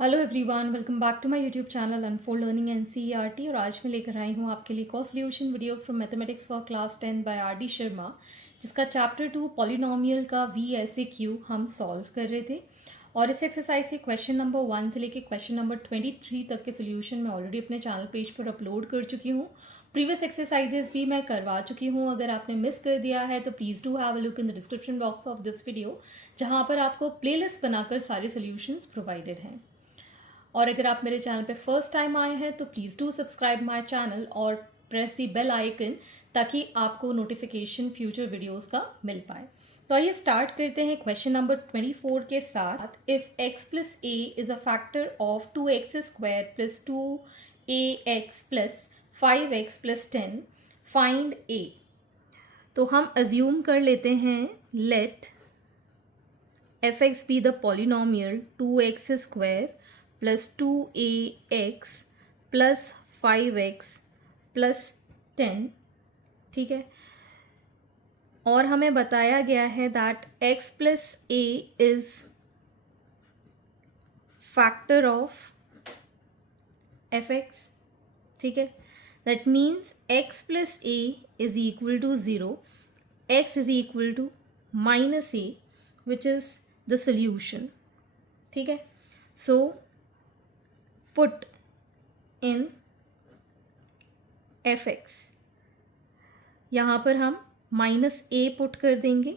Hello everyone, welcome back to my YouTube channel unfold learning NCERT. और आज मैं लेकर आई हूँ आपके लिए कॉ solution video from mathematics for class 10 by R D Sharma, जिसका चैप्टर 2 पॉलिनोमियल का VSAQ हम सॉल्व कर रहे थे। और इस एक्सरसाइज के क्वेश्चन नंबर 1 से लेकर क्वेश्चन नंबर 23 तक के सोल्यूशन मैं ऑलरेडी अपने चैनल पेज पर अपलोड कर चुकी हूँ। प्रीवियस एक्सरसाइजेस भी मैं करवा चुकी हूँ। अगर आपने मिस कर दिया है तो please do have a look in the description box of this video, जहाँ पर आपको प्लेलिस्ट बनाकर सारे सोल्यूशंस प्रोवाइडेड हैं। और अगर आप मेरे चैनल पे फर्स्ट टाइम आए हैं तो please do subscribe my channel और प्रेस दी बेल आइकन, ताकि आपको नोटिफिकेशन फ्यूचर वीडियोस का मिल पाए। तो आइए स्टार्ट करते हैं क्वेश्चन नंबर 24 के साथ। If x plus A is a factor of 2x square plus 2ax plus 5x plus 10, find a। तो हम अज्यूम कर लेते हैं, let fx be the polynomial 2x square plus 2ax plus 5x plus 10। ठीक है, और हमें बताया गया है that x plus a is factor of fx। ठीक है, that means x plus a is equal to 0, x is equal to minus a, which is the solution. ठीक है, सो पुट इन fx, यहाँ पर हम माइनस ए put कर देंगे।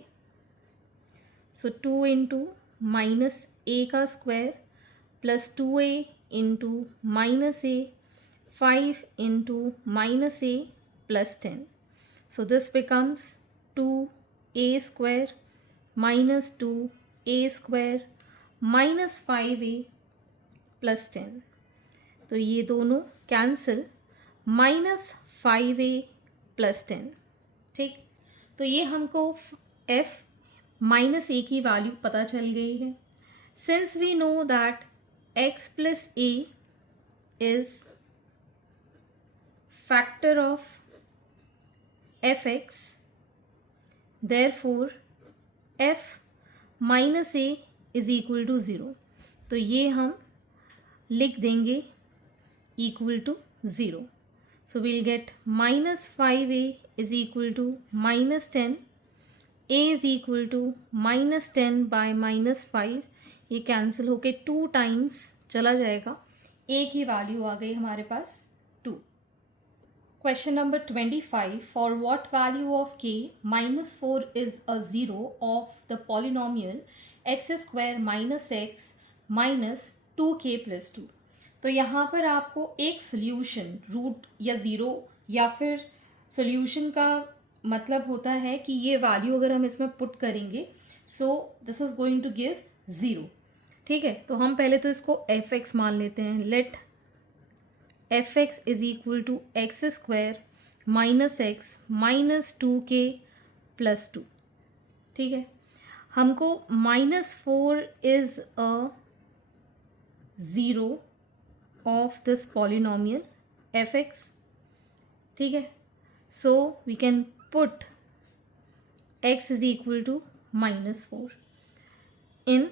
सो 2 into minus ए का square plus 2a into minus A, 5 into minus A plus 10। So this becomes 2a square minus 2a square minus 5a plus 10। तो ये दोनों कैंसिल, माइनस 5a प्लस 10। ठीक, तो ये हमको f माइनस ए की वैल्यू पता चल गई है। Since we know that x plus a is factor of fx, therefore f minus a is equal to 0। तो ये हम लिख देंगे equal to 0. So we'll get minus 5a is equal to minus 10. a is equal to minus 10 by minus 5. ये cancel होके 2 times चला जाएगा। a की वैल्यू आ गई हमारे पास 2। Question number 25, for what value of k minus 4 is a 0 of the polynomial x square minus x minus 2k plus 2। तो यहाँ पर आपको एक सोल्यूशन, रूट या ज़ीरो या फिर सोल्यूशन का मतलब होता है कि ये वैल्यू अगर हम इसमें पुट करेंगे, so this is going to give 0। ठीक है, तो हम पहले तो इसको fx मान लेते हैं। Let fx is equal to x square minus x minus 2k plus 2। ठीक है, हमको minus 4 is a 0 of this polynomial fx। ठीक है, so we can put x is equal to minus 4 in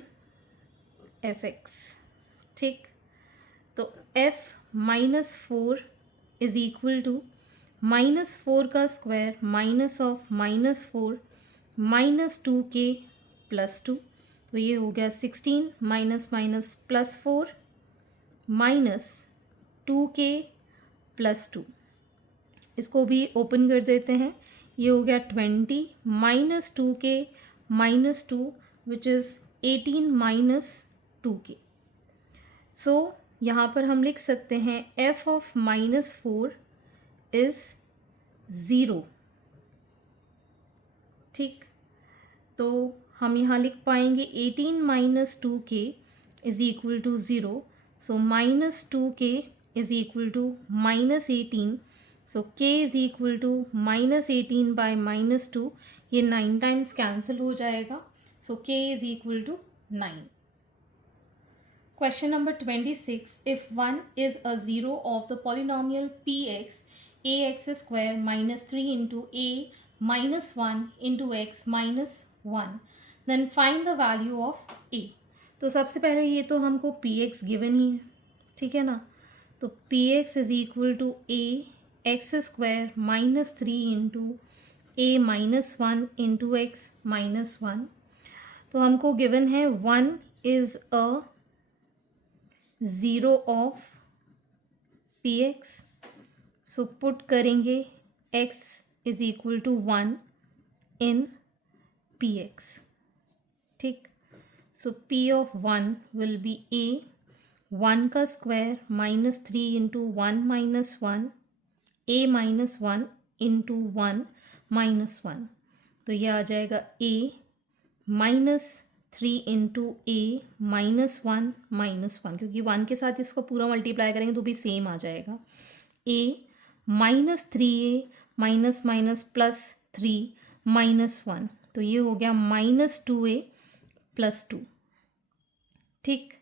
fx। ठीक, तो f minus 4 is equal to minus 4 का square minus of minus 4 minus 2k plus 2। तो ये हो गया 16 minus minus plus 4 minus 2k plus 2। इसको भी ओपन कर देते हैं। ये हो गया 20 minus 2k minus 2, which is 18 minus 2k। सो यहाँ पर हम लिख सकते हैं f ऑफ माइनस 4 इज़ 0। ठीक, तो हम यहाँ लिख पाएंगे 18 minus 2k is equal to 0। So minus 2k is equal to minus 18. So k is equal to minus 18 by minus 2. ये 9 times cancel हो जाएगा. So k is equal to 9. Question number 26. If 1 is a 0 of the polynomial px, ax square minus 3 into a minus 1 into x minus 1, then find the value of a. तो सबसे पहले ये तो हमको P x given ही है, ठीक है ना। तो p x is equal to a x square minus three into a minus one into x minus one. तो हमको गिवन है 1 is a zero of p x. So put करेंगे x is equal to 1 in p x, ठीक। So p of 1 will be a 1 का square minus three into one minus one a minus one into one minus one. तो यह आ जाएगा a minus three into a minus one, क्योंकि one के साथ इसको पूरा मल्टीप्लाई करेंगे तो भी सेम आ जाएगा। A minus three a minus minus plus three minus one, तो ये हो गया minus two a plus two, ठीक।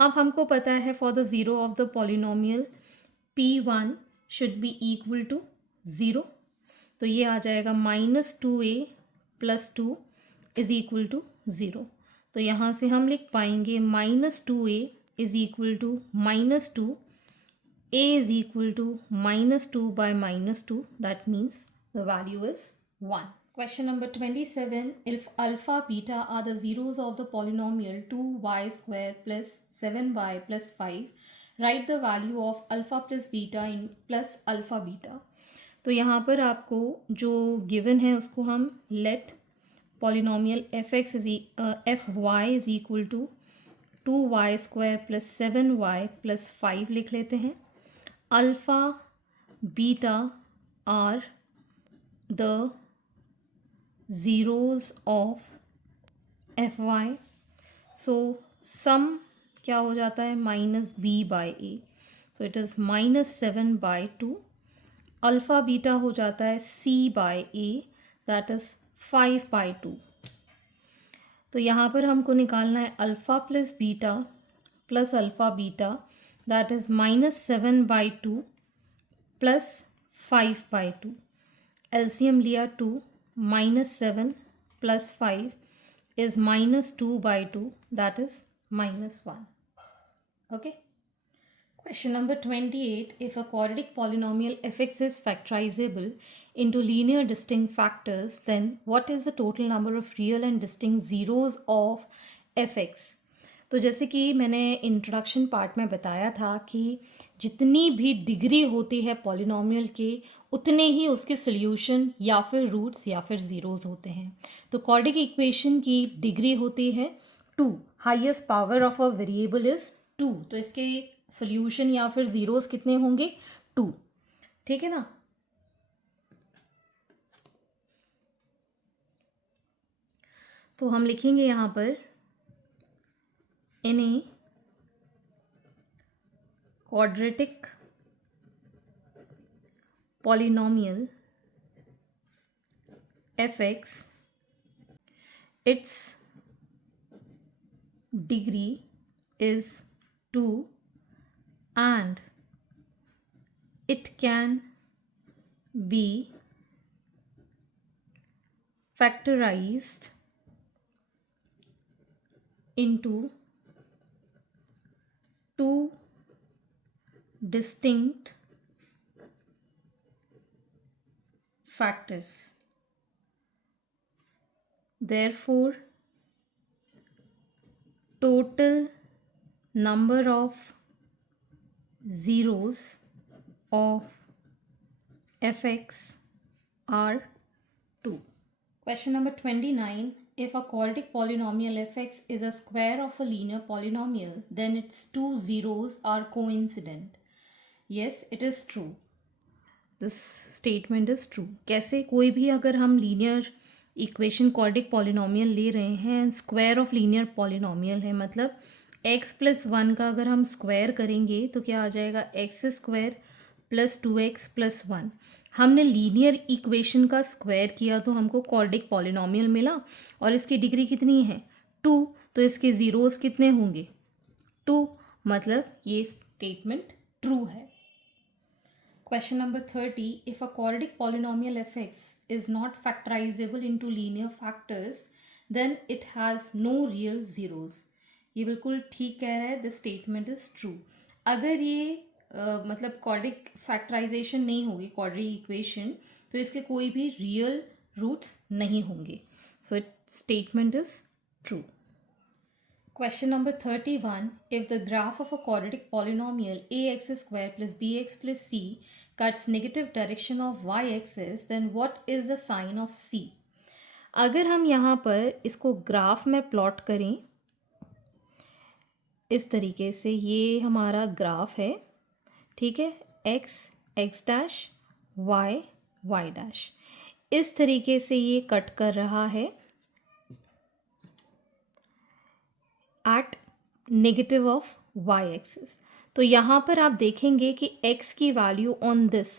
अब हमको पता है for the zero of the polynomial P one should be equal to zero. तो ये आ जाएगा minus two a plus two is equal to zero. तो यहाँ से हम लिख पाएंगे minus two a is equal to minus two, a is equal to minus 2 by minus 2, that means the value is 1. Question number 27. If alpha beta are the zeros of the polynomial 2y square plus 7y plus 5, write the value of alpha plus beta in plus alpha beta. तो यहाँ पर आपको जो given है उसको हम let polynomial fx is fy is equal to 2y square plus 7y plus 5 लिख लेते हैं। Alpha, beta are the zeros of fy. So sum क्या हो जाता है minus b by a, so it is minus seven by two. Alpha beta हो जाता है c by a, that is 5 by two. तो यहाँ पर हमको निकालना है alpha plus beta plus alpha beta, that is minus 7 by 2 plus 5 by 2. LCM लिया 2, minus 7 plus 5 is minus 2 by 2, that is minus 1. Okay. Question number 28. If a quadratic polynomial fx is factorizable into linear distinct factors, then what is the total number of real and distinct zeros of fx? तो जैसे कि मैंने introduction part में बताया था कि जितनी भी डिग्री होती है पॉलिनोमियल के उतने ही उसके सॉल्यूशन या फिर रूट्स या फिर ज़ीरोज़ होते हैं। तो क्वाड्रेटिक इक्वेशन की डिग्री होती है 2, highest power of a variable is 2, तो इसके सॉल्यूशन या फिर ज़ीरोज़ कितने होंगे 2, ठीक है ना। तो हम लिखेंगे यहाँ पर in a quadratic polynomial fx, its degree is 2 and it can be factorized into two distinct factors. Therefore, total number of zeros of fx are 2. Question number 29. If a quadratic polynomial fx is a square of a linear polynomial, then its two zeros are coincident. Yes, it is true. This statement is true. कैसे? कोई भी अगर हम linear equation quadratic polynomial ले रहे हैं, square of linear polynomial है, मतलब x प्लस वन का अगर हम स्क्वायर करेंगे तो क्या आ जाएगा x square plus two x plus one. हमने लीनियर इक्वेशन का स्क्वायर किया तो हमको क्वाड्रेटिक पॉलिनोमियल मिला और इसकी डिग्री कितनी है 2, तो इसके ज़ीरोज़ कितने होंगे 2, मतलब ये स्टेटमेंट ट्रू है। Question number 30. If a quadratic polynomial fx is not factorizable into linear factors, then it has no real zeros. ये बिल्कुल ठीक कह रहा है, दिस स्टेटमेंट इज़ ट्रू। अगर ये मतलब क्वाड्रिक फैक्टराइजेशन नहीं होगी, क्वाड्रिक इक्वेशन, तो इसके कोई भी रियल रूट्स नहीं होंगे। So it statement is true. Question number 31. If the graph of a quadratic polynomial ax square plus bx plus c cuts negative direction of y-axis, then what is the sign of c? अगर हम यहाँ पर इसको graph में plot करें इस तरीके से, ये हमारा ग्राफ है, ठीक है, x x dash y y dash, इस तरीके से ये कट कर रहा है at negative of y axis. तो यहाँ पर आप देखेंगे कि x की value on this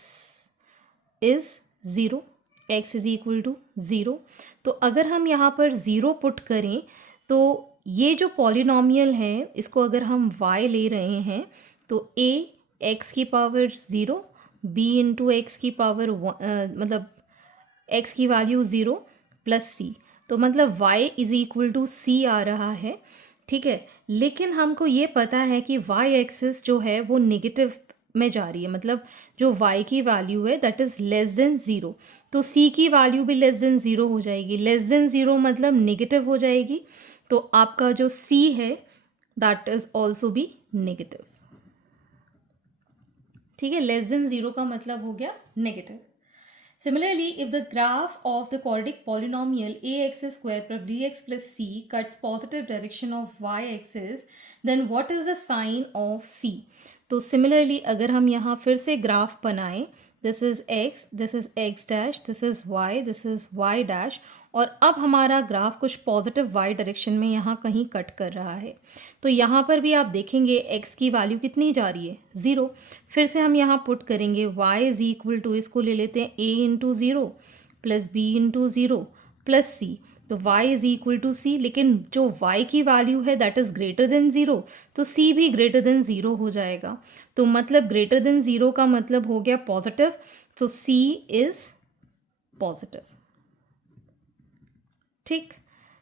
is zero, x is equal to zero. तो अगर हम यहाँ पर ज़ीरो पुट करें तो ये जो पॉलिनॉमियल है इसको अगर हम y ले रहे हैं तो a x की power zero, b into x की पावर मतलब x की वैल्यू ज़ीरो प्लस c, तो मतलब y is equal to c आ रहा है, ठीक है। लेकिन हमको ये पता है कि y एक्सिस जो है वो नेगेटिव में जा रही है, मतलब जो y की वैल्यू है that is less than zero, तो c की वैल्यू भी लेस देन ज़ीरो हो जाएगी। लेस देन ज़ीरो मतलब नेगेटिव हो जाएगी, तो आपका जो c है दैट इज़ ऑल्सो भी नेगेटिव, ठीक है। लेस देन ज़ीरो का मतलब हो गया negative. Similarly, if the graph of the quadratic polynomial ax square plus bx plus c cuts positive direction of y-axis, then what is the sign of c? तो similarly अगर हम यहाँ फिर से ग्राफ बनाएं, this is x dash, this is y dash, और अब हमारा ग्राफ कुछ पॉजिटिव y डायरेक्शन में यहाँ कहीं कट कर रहा है। तो यहाँ पर भी आप देखेंगे x की वैल्यू कितनी जा रही है, ज़ीरो। फिर से हम यहाँ पुट करेंगे y इज़ इक्वल टू, इसको ले लेते हैं a into zero plus b into zero plus c, तो y is equal to c, लेकिन जो y की वैल्यू है that is greater than zero, तो c भी ग्रेटर देन ज़ीरो हो जाएगा। तो मतलब ग्रेटर देन ज़ीरो का मतलब हो गया पॉजिटिव, तो c इज़ पॉजिटिव, ठीक।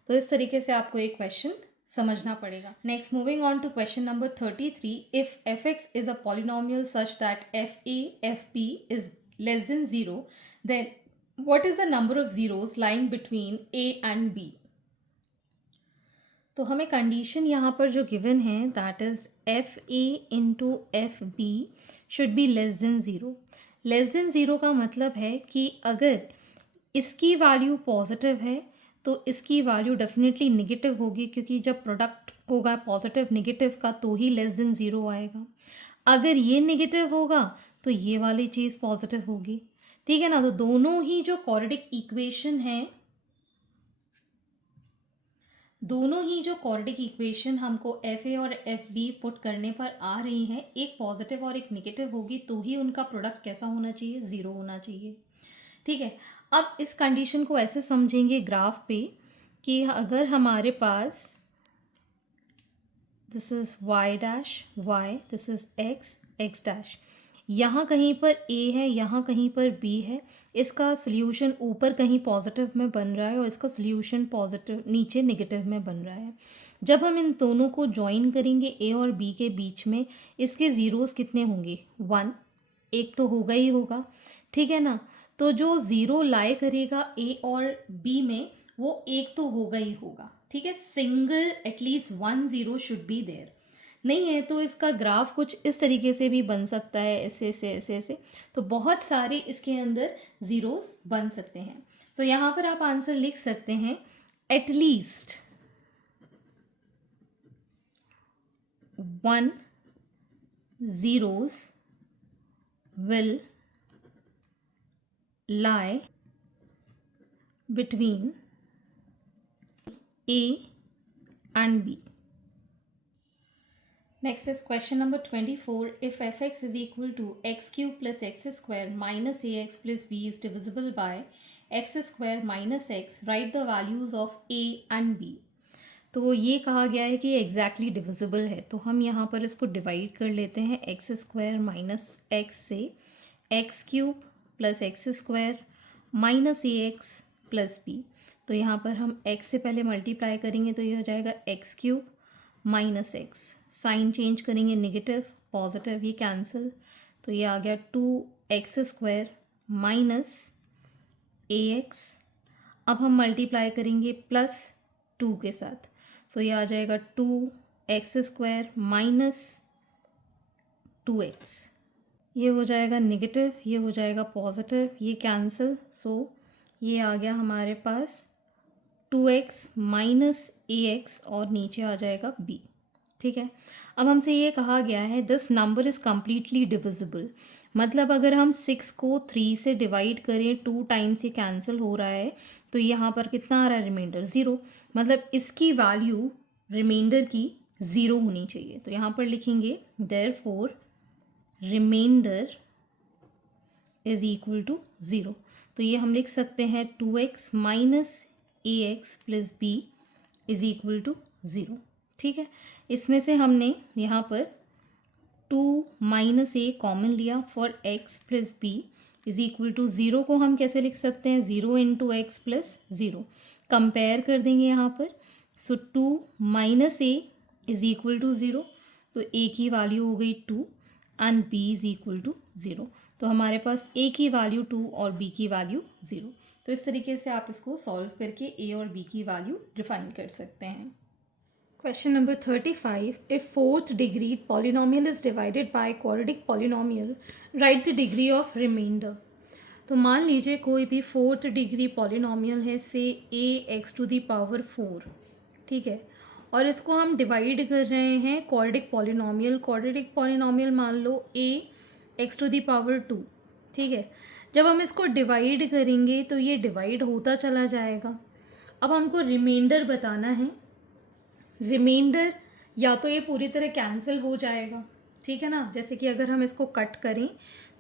तो इस तरीके से आपको एक क्वेश्चन समझना पड़ेगा। Next, moving on to question number 33. If f x is a polynomial such that f a f b is less than zero, then what is the number of zeros lying between a and b? तो हमें condition यहाँ पर जो given है that is f a into f b should be less than zero. Less than zero का मतलब है कि अगर इसकी वैल्यू पॉजिटिव है तो इसकी वैल्यू डेफिनेटली नेगेटिव होगी, क्योंकि जब प्रोडक्ट होगा पॉजिटिव नेगेटिव का तो ही लेस देन ज़ीरो आएगा। अगर ये नेगेटिव होगा तो ये वाली चीज़ पॉजिटिव होगी, ठीक है ना। तो दोनों ही जो क्वाड्रेटिक इक्वेशन है, दोनों ही जो क्वाड्रेटिक इक्वेशन हमको एफ ए और एफ बी पुट करने पर आ रही हैं, एक पॉजिटिव और एक नेगेटिव होगी, तो ही उनका प्रोडक्ट कैसा होना चाहिए, ज़ीरो होना चाहिए, ठीक है। अब इस कंडीशन को ऐसे समझेंगे ग्राफ पे कि अगर हमारे पास this is y dash y, this is x x dash, यहाँ कहीं पर ए है, यहाँ कहीं पर बी है, इसका सोल्यूशन ऊपर कहीं पॉजिटिव में बन रहा है और इसका सोल्यूशन पॉजिटिव नीचे नेगेटिव में बन रहा है। जब हम इन दोनों को ज्वाइन करेंगे ए और बी के बीच में, इसके ज़ीरोज़ कितने होंगे, वन, एक तो होगा ही होगा, ठीक है ना। तो जो ज़ीरो लाई करेगा ए और बी में वो एक तो होगा ही होगा, ठीक है। Single at least one zero should be there, नहीं है तो इसका ग्राफ कुछ इस तरीके से भी बन सकता है, ऐसे ऐसे ऐसे ऐसे, तो बहुत सारे इसके अंदर ज़ीरोस बन सकते हैं। तो यहाँ पर आप आंसर लिख सकते हैं at least one zeros will lie between A and B. Next is question number 24. If fx is equal to x cube plus x square minus ax plus b is divisible by x square minus x, write the values of a and b. तो ये कहा गया है कि exactly divisible है, तो हम यहाँ पर इसको डिवाइड कर लेते हैं एक्स स्क्वायर माइनस एक्स से, x cube plus x square minus a x plus b. तो यहाँ पर हम एक्स से पहले मल्टीप्लाई करेंगे तो ये हो जाएगा x cube minus x, sign change करेंगे नेगेटिव पॉजिटिव, ये कैंसिल, तो ये आ गया 2x² माइनस ax। अब हम मल्टीप्लाई करेंगे +2 के साथ, सो ये आ जाएगा 2x² माइनस 2x, ये हो जाएगा नेगेटिव, ये हो जाएगा पॉजिटिव, ये कैंसिल, सो ये आ गया हमारे पास 2x माइनस ax और नीचे आ जाएगा b। ठीक है, अब हमसे ये कहा गया है this number is completely divisible, मतलब अगर हम 6 को 3 से डिवाइड करें 2 टाइम्स ये कैंसिल हो रहा है, तो यहाँ पर कितना आ रहा है रिमाइंडर 0, मतलब इसकी वैल्यू रिमाइंडर की 0 होनी चाहिए। तो यहाँ पर लिखेंगे therefore remainder is equal to 0। तो ये हम लिख सकते हैं 2x minus ax plus b is equal to 0। ठीक है, इसमें से हमने यहाँ पर 2 माइनस a कॉमन लिया for x plus b is equal to 0 को हम कैसे लिख सकते हैं 0 इंटू एक्स प्लस 0, कंपेयर कर देंगे यहाँ पर, so 2 minus a is equal to 0, तो a की वैल्यू हो गई 2 and b is equal to 0, तो हमारे पास a की वैल्यू 2 और b की वैल्यू 0। तो इस तरीके से आप इसको सॉल्व करके a और b की वैल्यू डिफाइन कर सकते हैं। Question number 35, if fourth degree polynomial is divided by quadratic polynomial, write the degree of remainder. तो मान लीजिए कोई भी फोर्थ डिग्री पॉलिनोमियल है, से ax⁴, ठीक है, और इसको हम डिवाइड कर रहे हैं क्वाड्रेटिक पॉलिनोमियल। क्वाड्रेटिक पॉलिनोमियल मान लो ax⁴, ठीक है। जब हम इसको डिवाइड करेंगे तो ये डिवाइड होता चला जाएगा। अब हमको रिमाइंडर बताना है। रिमाइंडर या तो ये पूरी तरह कैंसिल हो जाएगा, ठीक है ना, जैसे कि अगर हम इसको कट करें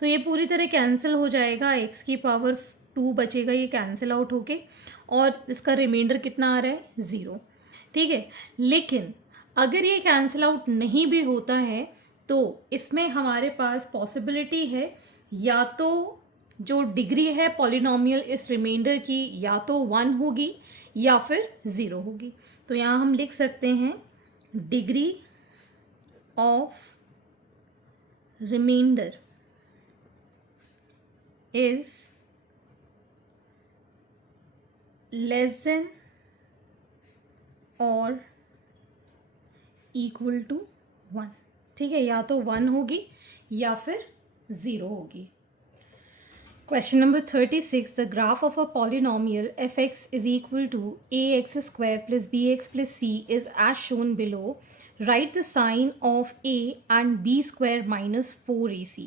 तो ये पूरी तरह कैंसिल हो जाएगा, x⁴ बचेगा, ये कैंसिल आउट होके, और इसका रिमाइंडर कितना आ रहा है 0, ठीक है। लेकिन अगर ये कैंसिल आउट नहीं भी होता है तो इसमें हमारे पास पॉसिबिलिटी है या तो जो डिग्री है पॉलिनोमियल इस रिमाइंडर की या तो 1 होगी या फिर 0 होगी। तो यहाँ हम लिख सकते हैं degree of remainder is less than और इक्वल टू 1, ठीक है, या तो 1 होगी या फिर 0 होगी। Question number 36, the graph of a polynomial fx is equal to ax² plus bx plus c is as shown below. Write the sign of a and b² minus 4ac.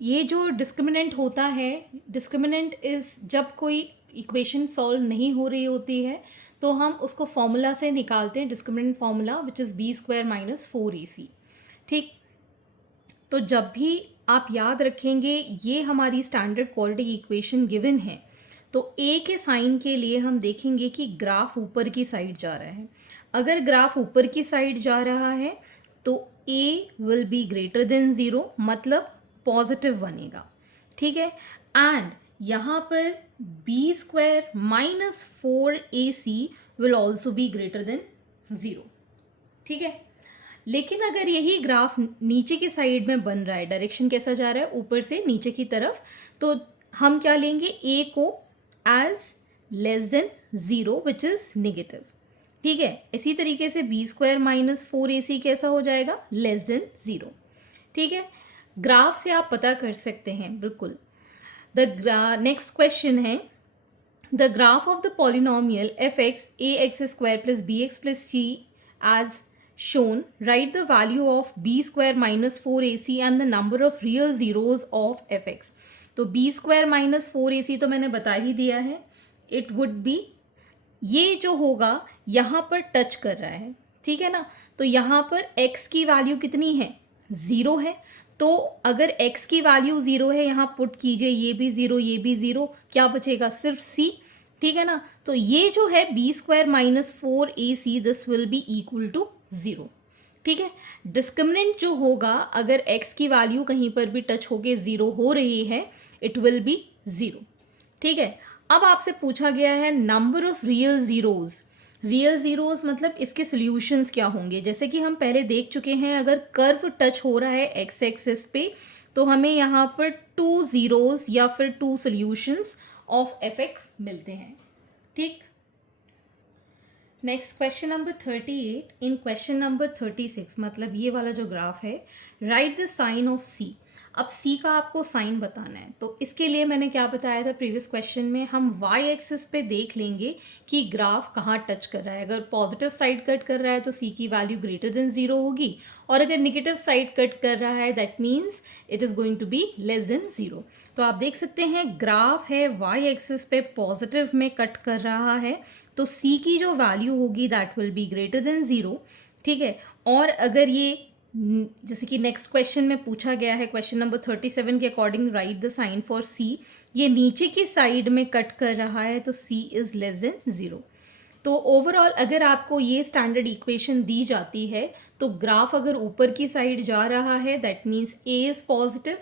ये जो डिस्क्रिमिनेंट होता है, डिस्क्रिमिनेंट इज़ जब कोई equation solve नहीं हो रही होती है तो हम उसको फॉर्मूला से निकालते हैं, discriminant formula which is b² minus 4ac। ठीक, तो जब भी आप याद रखेंगे ये हमारी स्टैंडर्ड क्वाड्रेटिक इक्वेशन गिवन है, तो a के साइन के लिए हम देखेंगे कि ग्राफ ऊपर की साइड जा रहा है। अगर ग्राफ ऊपर की साइड जा रहा है तो a will be greater then 0, मतलब पॉजिटिव बनेगा, ठीक है। एंड यहाँ पर b² minus 4ac will also be greater then 0, ठीक है। लेकिन अगर यही ग्राफ नीचे की साइड में बन रहा है, डायरेक्शन कैसा जा रहा है ऊपर से नीचे की तरफ, तो हम क्या लेंगे a को as less than 0 which is negative, ठीक है। इसी तरीके से b² माइनस 4ac कैसा हो जाएगा लेस देन 0, ठीक है। ग्राफ से आप पता कर सकते हैं बिल्कुल। नेक्स्ट क्वेश्चन है the graph of the polynomial fx ax² plus bx plus c as shown, write the value of b² minus 4ac and the number of real zeros of fx. तो b² minus 4ac तो मैंने बता ही दिया है, it would be, ये जो होगा यहाँ पर टच कर रहा है, ठीक है ना, तो यहाँ पर x की वैल्यू कितनी है 0 है, तो अगर x की वैल्यू 0 है यहाँ पुट कीजिए, ये भी 0 ये भी 0, क्या बचेगा सिर्फ c, ठीक है ना। तो ये जो है b² minus 4ac this will be equal to 0, ठीक है। डिस्क्रिमिनेंट जो होगा अगर x की वैल्यू कहीं पर भी टच होके 0 हो रही है इट विल बी 0, ठीक है। अब आपसे पूछा गया है number of real zeros. Real zeros मतलब इसके सॉल्यूशंस क्या होंगे, जैसे कि हम पहले देख चुके हैं अगर कर्व टच हो रहा है एक्स एक्सिस पे तो हमें यहाँ पर 2 ज़ीरोज़ या फिर 2 सॉल्यूशंस ऑफ एफ एक्स मिलते हैं। ठीक, नेक्स्ट क्वेश्चन नंबर 38। इन क्वेश्चन नंबर 36 मतलब ये वाला जो ग्राफ है, राइट द साइन ऑफ सी। अब सी का आपको साइन बताना है, तो इसके लिए मैंने क्या बताया था प्रीवियस क्वेश्चन में, हम वाई एक्सिस पे देख लेंगे कि ग्राफ कहाँ टच कर रहा है। अगर पॉजिटिव साइड कट कर रहा है तो सी की वैल्यू ग्रेटर देन ज़ीरो होगी, और अगर निगेटिव साइड कट कर रहा है that means it is going to be less than zero. तो आप देख सकते हैं ग्राफ है वाई एक्सिस पे पॉजिटिव में कट कर रहा है, तो सी की जो वैल्यू होगी that will be greater than zero. ठीक है, और अगर ये जैसे कि नेक्स्ट क्वेश्चन में पूछा गया है क्वेश्चन नंबर 37 के according write the sign for c, ये नीचे की साइड में कट कर रहा है तो सी इज़ लेस देन ज़ीरो। तो ओवरऑल अगर आपको ये स्टैंडर्ड इक्वेशन दी जाती है तो ग्राफ अगर ऊपर की साइड जा रहा है that means A is positive.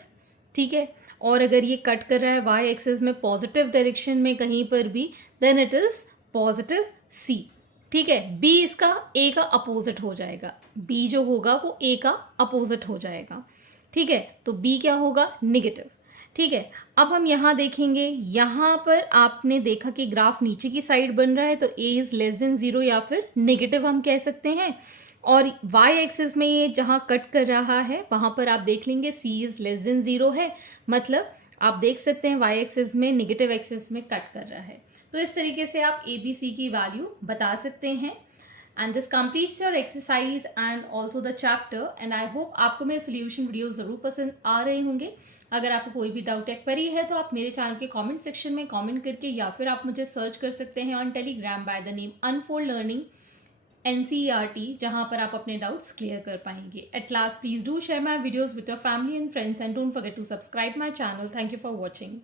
ठीक है, और अगर ये कट कर रहा है वाई एक्सिस में पॉजिटिव डायरेक्शन में कहीं पर भी देन इट इज़ पॉजिटिव सी। ठीक है, बी इसका ए का अपोजिट हो जाएगा, बी जो होगा वो ए का अपोजिट हो जाएगा। ठीक है, तो बी क्या होगा, निगेटिव। ठीक है, अब हम यहाँ देखेंगे, यहाँ पर आपने देखा कि ग्राफ नीचे की साइड बन रहा है तो A is less than zero या फिर नेगेटिव हम कह सकते हैं, और वाई एक्सिस में ये जहाँ कट कर रहा है वहाँ पर आप देख लेंगे सी इज़ लेस देन ज़ीरो है, मतलब आप देख सकते हैं वाई एक्सिस में निगेटिव एक्सिस में कट कर रहा है। तो इस तरीके से आप ए बी सी की वैल्यू बता सकते हैं। And this completes your exercise and also the chapter, and I hope आपको मेरे सोल्यूशन वीडियो ज़रूर पसंद आ रहे होंगे। अगर आपको कोई भी डाउट या क्वेरी है तो आप मेरे चैनल के कमेंट सेक्शन में कमेंट करके, या फिर आप मुझे सर्च कर सकते हैं on Telegram by the name Unfold Learning NCERT, जहाँ पर आप अपने डाउट्स क्लियर कर पाएंगे। At last please do share my videos with your family and friends and don't forget to subscribe my channel. Thank you for watching.